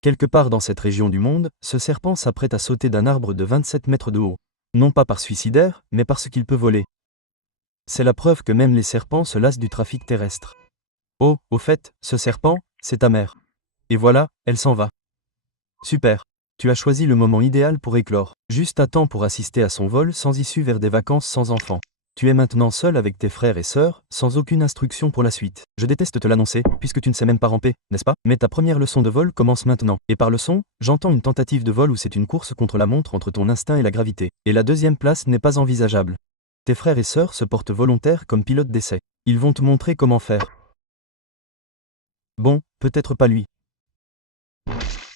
Quelque part dans cette région du monde, ce serpent s'apprête à sauter d'un arbre de 27 mètres de haut. Non pas par suicidaire, mais parce qu'il peut voler. C'est la preuve que même les serpents se lassent du trafic terrestre. Oh, au fait, ce serpent, c'est ta mère. Et voilà, elle s'en va. Super. Tu as choisi le moment idéal pour éclore. Juste à temps pour assister à son vol sans issue vers des vacances sans enfant. Tu es maintenant seul avec tes frères et sœurs, sans aucune instruction pour la suite. Je déteste te l'annoncer, puisque tu ne sais même pas ramper, n'est-ce pas? Mais ta première leçon de vol commence maintenant. Et par leçon, j'entends une tentative de vol où c'est une course contre la montre entre ton instinct et la gravité. Et la deuxième place n'est pas envisageable. Tes frères et sœurs se portent volontaires comme pilotes d'essai. Ils vont te montrer comment faire. Bon, peut-être pas lui.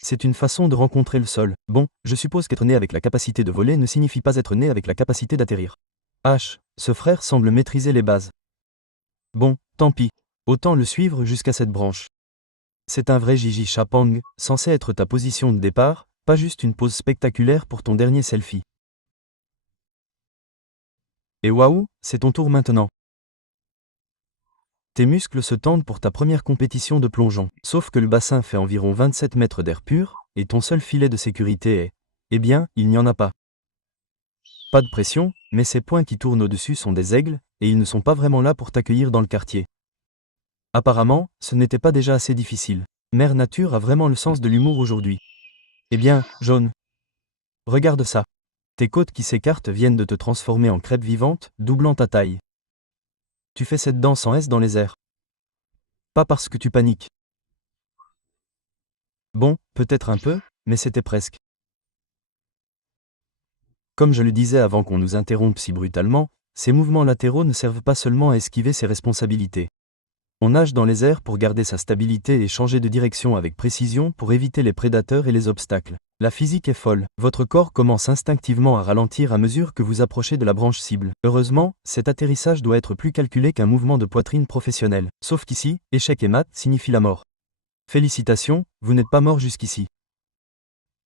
C'est une façon de rencontrer le sol. Bon, je suppose qu'être né avec la capacité de voler ne signifie pas être né avec la capacité d'atterrir. Ce frère semble maîtriser les bases. Bon, tant pis. Autant le suivre jusqu'à cette branche. C'est un vrai Gigi Chapang, censé être ta position de départ, pas juste une pose spectaculaire pour ton dernier selfie. Et waouh, c'est ton tour maintenant. Tes muscles se tendent pour ta première compétition de plongeon. Sauf que le bassin fait environ 27 mètres d'air pur, et ton seul filet de sécurité est… Eh bien, il n'y en a pas. Pas de pression, mais ces points qui tournent au-dessus sont des aigles, et ils ne sont pas vraiment là pour t'accueillir dans le quartier. Apparemment, ce n'était pas déjà assez difficile. Mère Nature a vraiment le sens de l'humour aujourd'hui. Eh bien, jaune. Regarde ça. Tes côtes qui s'écartent viennent de te transformer en crêpe vivante, doublant ta taille. Tu fais cette danse en S dans les airs. Pas parce que tu paniques. Bon, peut-être un peu, mais c'était presque. Comme je le disais avant qu'on nous interrompe si brutalement, ces mouvements latéraux ne servent pas seulement à esquiver ses responsabilités. On nage dans les airs pour garder sa stabilité et changer de direction avec précision pour éviter les prédateurs et les obstacles. La physique est folle, votre corps commence instinctivement à ralentir à mesure que vous approchez de la branche cible. Heureusement, cet atterrissage doit être plus calculé qu'un mouvement de poitrine professionnel. Sauf qu'ici, échec et mat signifie la mort. Félicitations, vous n'êtes pas mort jusqu'ici.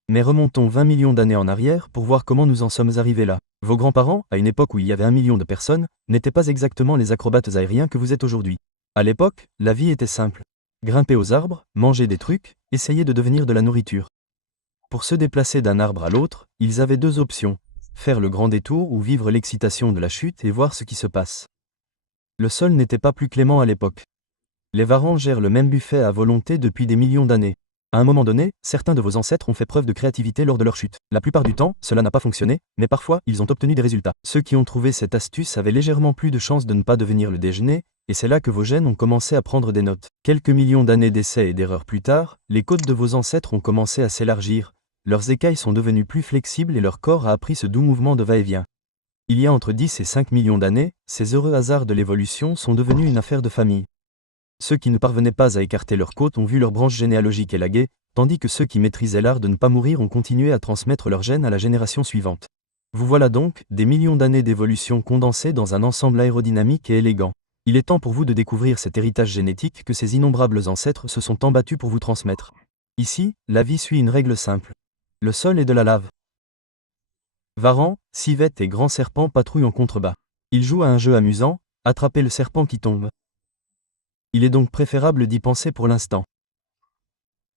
Mais remontons 20 millions d'années en arrière pour voir comment nous en sommes arrivés là. Vos grands-parents, à une époque où il y avait 1 million de personnes, n'étaient pas exactement les acrobates aériens que vous êtes aujourd'hui. À l'époque, la vie était simple. Grimper aux arbres, manger des trucs, essayer de devenir de la nourriture. Pour se déplacer d'un arbre à l'autre, ils avaient deux options. Faire le grand détour ou vivre l'excitation de la chute et voir ce qui se passe. Le sol n'était pas plus clément à l'époque. Les varans gèrent le même buffet à volonté depuis des millions d'années. À un moment donné, certains de vos ancêtres ont fait preuve de créativité lors de leur chute. La plupart du temps, cela n'a pas fonctionné, mais parfois, ils ont obtenu des résultats. Ceux qui ont trouvé cette astuce avaient légèrement plus de chances de ne pas devenir le déjeuner, et c'est là que vos gènes ont commencé à prendre des notes. Quelques millions d'années d'essais et d'erreurs plus tard, les côtes de vos ancêtres ont commencé à s'élargir, leurs écailles sont devenues plus flexibles et leur corps a appris ce doux mouvement de va-et-vient. Il y a entre 10 et 5 millions d'années, ces heureux hasards de l'évolution sont devenus une affaire de famille. Ceux qui ne parvenaient pas à écarter leurs côtes ont vu leur branche généalogique élaguer, tandis que ceux qui maîtrisaient l'art de ne pas mourir ont continué à transmettre leurs gènes à la génération suivante. Vous voilà donc, des millions d'années d'évolution condensées dans un ensemble aérodynamique et élégant. Il est temps pour vous de découvrir cet héritage génétique que ces innombrables ancêtres se sont tant battus pour vous transmettre. Ici, la vie suit une règle simple. Le sol est de la lave. Varans, civettes et grands serpents patrouillent en contrebas. Ils jouent à un jeu amusant, attraper le serpent qui tombe. Il est donc préférable d'y penser pour l'instant.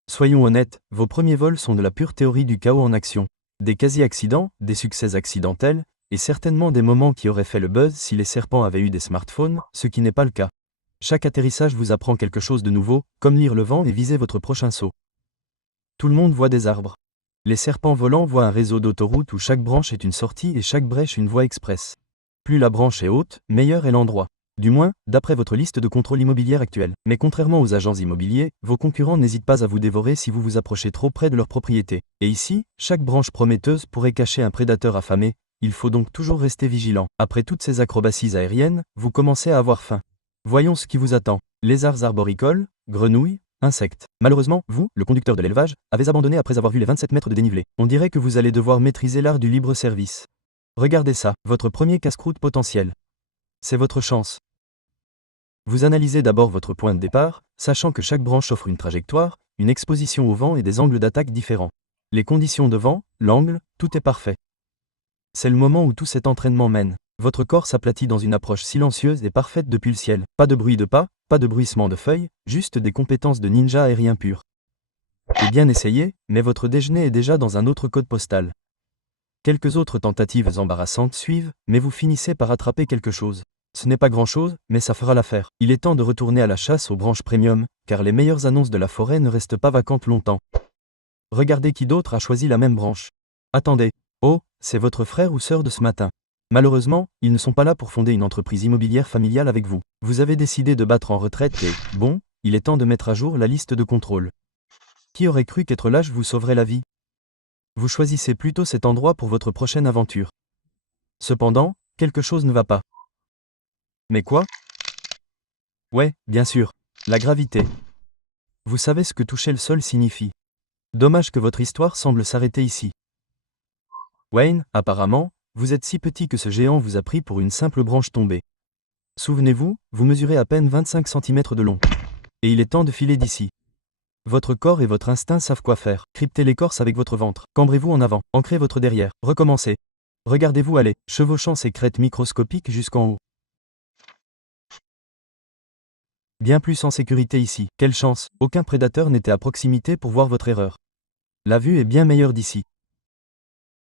Soyons honnêtes, vos premiers vols sont de la pure théorie du chaos en action. Des quasi-accidents, des succès accidentels, et certainement des moments qui auraient fait le buzz si les serpents avaient eu des smartphones, ce qui n'est pas le cas. Chaque atterrissage vous apprend quelque chose de nouveau, comme lire le vent et viser votre prochain saut. Tout le monde voit des arbres. Les serpents volants voient un réseau d'autoroutes où chaque branche est une sortie et chaque brèche une voie express. Plus la branche est haute, meilleur est l'endroit. Du moins, d'après votre liste de contrôle immobilière actuelle. Mais contrairement aux agents immobiliers, vos concurrents n'hésitent pas à vous dévorer si vous vous approchez trop près de leur propriété. Et ici, chaque branche prometteuse pourrait cacher un prédateur affamé, il faut donc toujours rester vigilant. Après toutes ces acrobaties aériennes, vous commencez à avoir faim. Voyons ce qui vous attend. Lézards arboricoles, grenouilles, insectes. Malheureusement, vous, le conducteur de l'élevage, avez abandonné après avoir vu les 27 mètres de dénivelé. On dirait que vous allez devoir maîtriser l'art du libre service. Regardez ça, votre premier casse-croûte potentiel. C'est votre chance. Vous analysez d'abord votre point de départ, sachant que chaque branche offre une trajectoire, une exposition au vent et des angles d'attaque différents. Les conditions de vent, l'angle, tout est parfait. C'est le moment où tout cet entraînement mène. Votre corps s'aplatit dans une approche silencieuse et parfaite depuis le ciel. Pas de bruit de pas, pas de bruissement de feuilles, juste des compétences de ninja aérien pur. Et bien essayé, mais votre déjeuner est déjà dans un autre code postal. Quelques autres tentatives embarrassantes suivent, mais vous finissez par attraper quelque chose. Ce n'est pas grand-chose, mais ça fera l'affaire. Il est temps de retourner à la chasse aux branches premium, car les meilleures annonces de la forêt ne restent pas vacantes longtemps. Regardez qui d'autre a choisi la même branche. Attendez. Oh, c'est votre frère ou sœur de ce matin. Malheureusement, ils ne sont pas là pour fonder une entreprise immobilière familiale avec vous. Vous avez décidé de battre en retraite et, bon, il est temps de mettre à jour la liste de contrôle. Qui aurait cru qu'être lâche vous sauverait la vie? Vous choisissez plutôt cet endroit pour votre prochaine aventure. Cependant, quelque chose ne va pas. Mais quoi? Ouais, bien sûr. La gravité. Vous savez ce que toucher le sol signifie. Dommage que votre histoire semble s'arrêter ici. Wayne, apparemment, vous êtes si petit que ce géant vous a pris pour une simple branche tombée. Souvenez-vous, vous mesurez à peine 25 cm de long. Et il est temps de filer d'ici. Votre corps et votre instinct savent quoi faire. Cryptez l'écorce avec votre ventre. Cambrez-vous en avant. Ancrez votre derrière. Recommencez. Regardez-vous aller, chevauchant ces crêtes microscopiques jusqu'en haut. Bien plus en sécurité ici. Quelle chance, aucun prédateur n'était à proximité pour voir votre erreur. La vue est bien meilleure d'ici.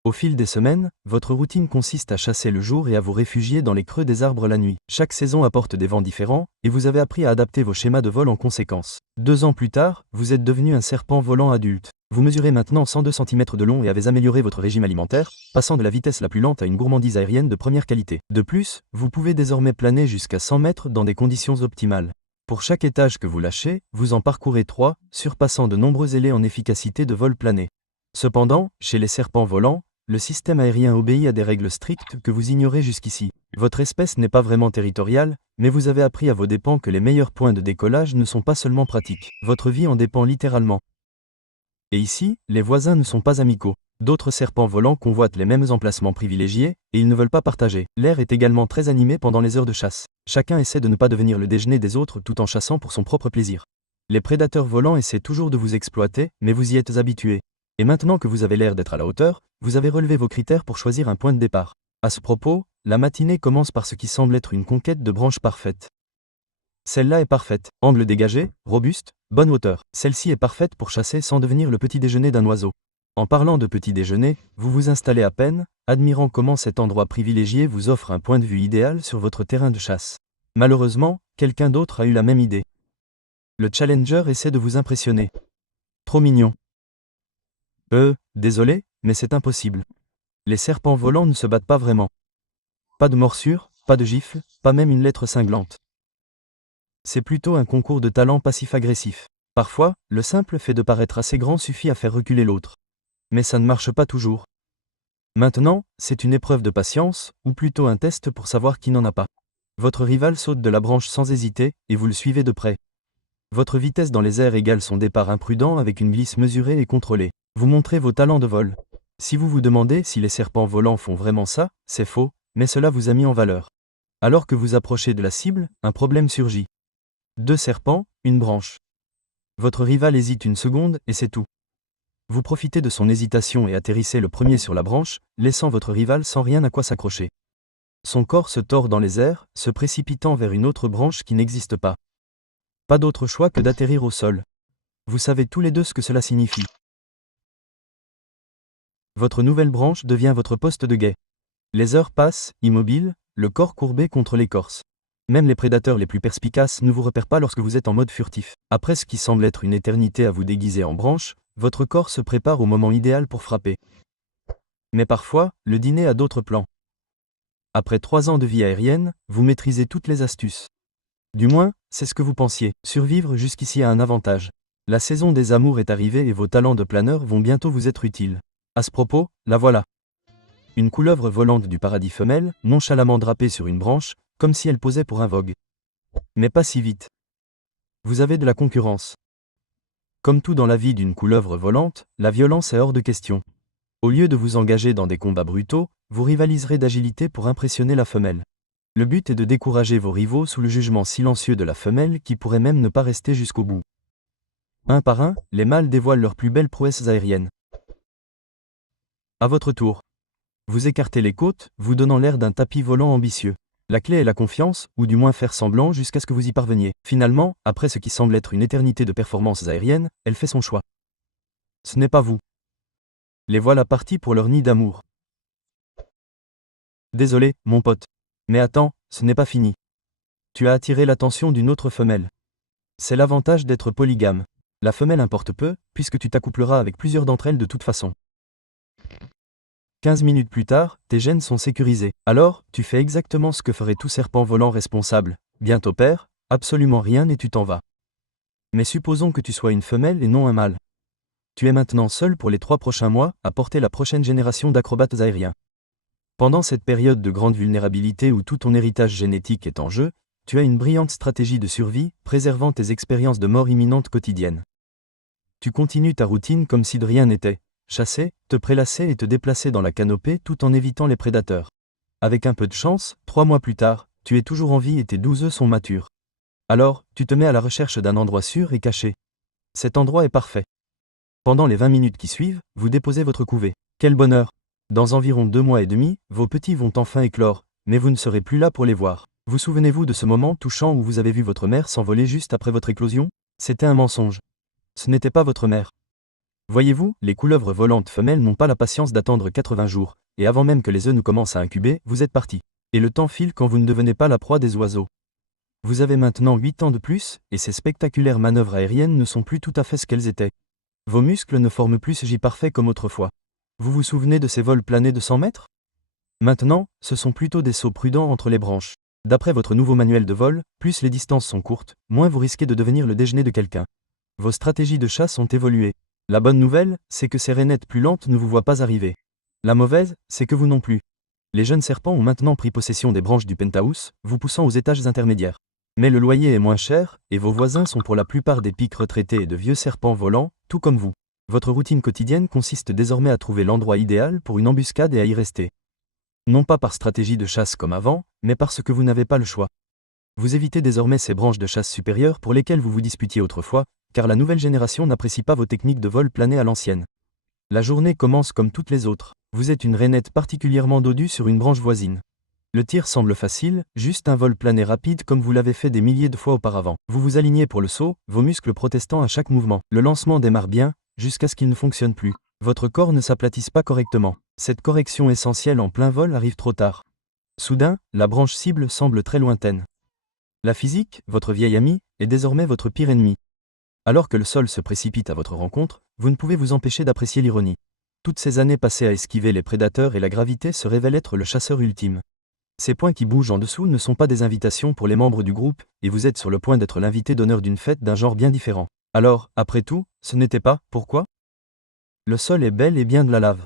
Au fil des semaines, votre routine consiste à chasser le jour et à vous réfugier dans les creux des arbres la nuit. Chaque saison apporte des vents différents, et vous avez appris à adapter vos schémas de vol en conséquence. 2 ans plus tard, vous êtes devenu un serpent volant adulte. Vous mesurez maintenant 102 cm de long et avez amélioré votre régime alimentaire, passant de la vitesse la plus lente à une gourmandise aérienne de première qualité. De plus, vous pouvez désormais planer jusqu'à 100 mètres dans des conditions optimales. Pour chaque étage que vous lâchez, vous en parcourez 3, surpassant de nombreux élés en efficacité de vol plané. Cependant, chez les serpents volants, le système aérien obéit à des règles strictes que vous ignorez jusqu'ici. Votre espèce n'est pas vraiment territoriale, mais vous avez appris à vos dépens que les meilleurs points de décollage ne sont pas seulement pratiques. Votre vie en dépend littéralement. Et ici, les voisins ne sont pas amicaux. D'autres serpents volants convoitent les mêmes emplacements privilégiés, et ils ne veulent pas partager. L'air est également très animé pendant les heures de chasse. Chacun essaie de ne pas devenir le déjeuner des autres tout en chassant pour son propre plaisir. Les prédateurs volants essaient toujours de vous exploiter, mais vous y êtes habitué. Et maintenant que vous avez l'air d'être à la hauteur, vous avez relevé vos critères pour choisir un point de départ. À ce propos, la matinée commence par ce qui semble être une conquête de branches parfaite. Celle-là est parfaite, angle dégagé, robuste, bonne hauteur. Celle-ci est parfaite pour chasser sans devenir le petit déjeuner d'un oiseau. En parlant de petit déjeuner, vous vous installez à peine, admirant comment cet endroit privilégié vous offre un point de vue idéal sur votre terrain de chasse. Malheureusement, quelqu'un d'autre a eu la même idée. Le challenger essaie de vous impressionner. Trop mignon. Désolé, mais c'est impossible. Les serpents volants ne se battent pas vraiment. Pas de morsure, pas de gifle, pas même une lettre cinglante. C'est plutôt un concours de talent passif-agressif. Parfois, le simple fait de paraître assez grand suffit à faire reculer l'autre. Mais ça ne marche pas toujours. Maintenant, c'est une épreuve de patience, ou plutôt un test pour savoir qui n'en a pas. Votre rival saute de la branche sans hésiter, et vous le suivez de près. Votre vitesse dans les airs égale son départ imprudent avec une glisse mesurée et contrôlée. Vous montrez vos talents de vol. Si vous vous demandez si les serpents volants font vraiment ça, c'est faux, mais cela vous a mis en valeur. Alors que vous approchez de la cible, un problème surgit. 2 serpents, une branche. Votre rival hésite une seconde, et c'est tout. Vous profitez de son hésitation et atterrissez le premier sur la branche, laissant votre rival sans rien à quoi s'accrocher. Son corps se tord dans les airs, se précipitant vers une autre branche qui n'existe pas. Pas d'autre choix que d'atterrir au sol. Vous savez tous les deux ce que cela signifie. Votre nouvelle branche devient votre poste de guet. Les heures passent, immobiles, le corps courbé contre l'écorce. Même les prédateurs les plus perspicaces ne vous repèrent pas lorsque vous êtes en mode furtif. Après ce qui semble être une éternité à vous déguiser en branche, votre corps se prépare au moment idéal pour frapper. Mais parfois, le dîner a d'autres plans. Après 3 ans de vie aérienne, vous maîtrisez toutes les astuces. Du moins, c'est ce que vous pensiez. Survivre jusqu'ici a un avantage. La saison des amours est arrivée et vos talents de planeur vont bientôt vous être utiles. À ce propos, la voilà. Une couleuvre volante du paradis femelle, nonchalamment drapée sur une branche, comme si elle posait pour un vogue. Mais pas si vite. Vous avez de la concurrence. Comme tout dans la vie d'une couleuvre volante, la violence est hors de question. Au lieu de vous engager dans des combats brutaux, vous rivaliserez d'agilité pour impressionner la femelle. Le but est de décourager vos rivaux sous le jugement silencieux de la femelle qui pourrait même ne pas rester jusqu'au bout. Un par un, les mâles dévoilent leurs plus belles prouesses aériennes. À votre tour. Vous écartez les côtes, vous donnant l'air d'un tapis volant ambitieux. La clé est la confiance, ou du moins faire semblant jusqu'à ce que vous y parveniez. Finalement, après ce qui semble être une éternité de performances aériennes, elle fait son choix. ce n'est pas vous. Les voilà partis pour leur nid d'amour. Désolé, mon pote. Mais attends, ce n'est pas fini. Tu as attiré l'attention d'une autre femelle. C'est l'avantage d'être polygame. La femelle importe peu, puisque tu t'accoupleras avec plusieurs d'entre elles de toute façon. 15 minutes plus tard, tes gènes sont sécurisés. Alors, tu fais exactement ce que ferait tout serpent volant responsable. Bientôt père, absolument rien et tu t'en vas. Mais supposons que tu sois une femelle et non un mâle. Tu es maintenant seul pour les 3 prochains mois à porter la prochaine génération d'acrobates aériens. Pendant cette période de grande vulnérabilité où tout ton héritage génétique est en jeu, tu as une brillante stratégie de survie, préservant tes expériences de mort imminente quotidiennes. Tu continues ta routine comme si de rien n'était, chasser, te prélasser et te déplacer dans la canopée tout en évitant les prédateurs. Avec un peu de chance, 3 mois plus tard, tu es toujours en vie et tes 12 œufs sont matures. Alors, tu te mets à la recherche d'un endroit sûr et caché. Cet endroit est parfait. Pendant les 20 minutes qui suivent, vous déposez votre couvée. Quel bonheur! Dans environ 2 mois et demi, vos petits vont enfin éclore, mais vous ne serez plus là pour les voir. Vous souvenez-vous de ce moment touchant où vous avez vu votre mère s'envoler juste après votre éclosion? C'était un mensonge. Ce n'était pas votre mère. Voyez-vous, les couleuvres volantes femelles n'ont pas la patience d'attendre 80 jours, et avant même que les œufs ne commencent à incuber, vous êtes parti. Et le temps file quand vous ne devenez pas la proie des oiseaux. Vous avez maintenant 8 ans de plus, et ces spectaculaires manœuvres aériennes ne sont plus tout à fait ce qu'elles étaient. Vos muscles ne forment plus ce J parfait comme autrefois. Vous vous souvenez de ces vols planés de 100 mètres? Maintenant, ce sont plutôt des sauts prudents entre les branches. D'après votre nouveau manuel de vol, plus les distances sont courtes, moins vous risquez de devenir le déjeuner de quelqu'un. Vos stratégies de chasse ont évolué. La bonne nouvelle, c'est que ces rainettes plus lentes ne vous voient pas arriver. La mauvaise, c'est que vous non plus. Les jeunes serpents ont maintenant pris possession des branches du penthouse, vous poussant aux étages intermédiaires. Mais le loyer est moins cher, et vos voisins sont pour la plupart des pics retraités et de vieux serpents volants, tout comme vous. Votre routine quotidienne consiste désormais à trouver l'endroit idéal pour une embuscade et à y rester. Non pas par stratégie de chasse comme avant, mais parce que vous n'avez pas le choix. Vous évitez désormais ces branches de chasse supérieures pour lesquelles vous vous disputiez autrefois, car la nouvelle génération n'apprécie pas vos techniques de vol plané à l'ancienne. La journée commence comme toutes les autres. Vous êtes une rainette particulièrement dodue sur une branche voisine. Le tir semble facile, juste un vol plané rapide comme vous l'avez fait des milliers de fois auparavant. Vous vous alignez pour le saut, vos muscles protestant à chaque mouvement. Le lancement démarre bien, jusqu'à ce qu'il ne fonctionne plus. Votre corps ne s'aplatisse pas correctement. Cette correction essentielle en plein vol arrive trop tard. Soudain, la branche cible semble très lointaine. La physique, votre vieille amie, est désormais votre pire ennemi. Alors que le sol se précipite à votre rencontre, vous ne pouvez vous empêcher d'apprécier l'ironie. Toutes ces années passées à esquiver les prédateurs et la gravité se révèlent être le chasseur ultime. Ces points qui bougent en dessous ne sont pas des invitations pour les membres du groupe, et vous êtes sur le point d'être l'invité d'honneur d'une fête d'un genre bien différent. Alors, après tout, ce n'était pas, pourquoi? Le sol est bel et bien de la lave.